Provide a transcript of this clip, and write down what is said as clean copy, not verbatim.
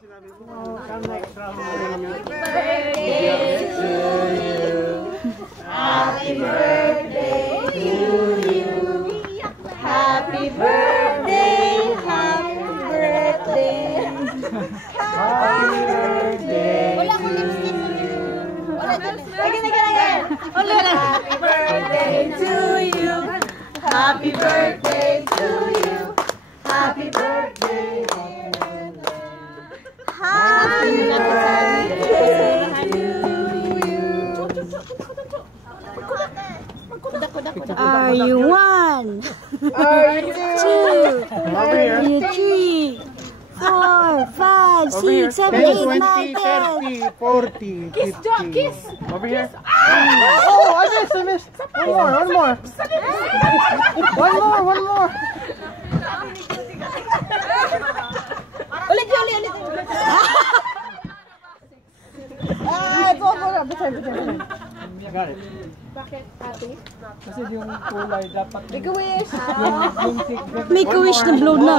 Come next round. Happy birthday to you. Happy birthday, happy birthday. Happy birthday. Wala akong lipstick. Again. Happy birthday to you. Happy birthday to you. Happy birthday. Happy birthday to you. Are you one? Are you two? Are you three? 4, 5, 6, 7, 8, 9, 10. 40, 50. Kiss. Over here. Oh, I missed. One more. One more. Ulit. Ay, go. Bitin. Got it. Bakit, ate? Kasi yung kulay dapat. Make a wish. Make a wish na blow na.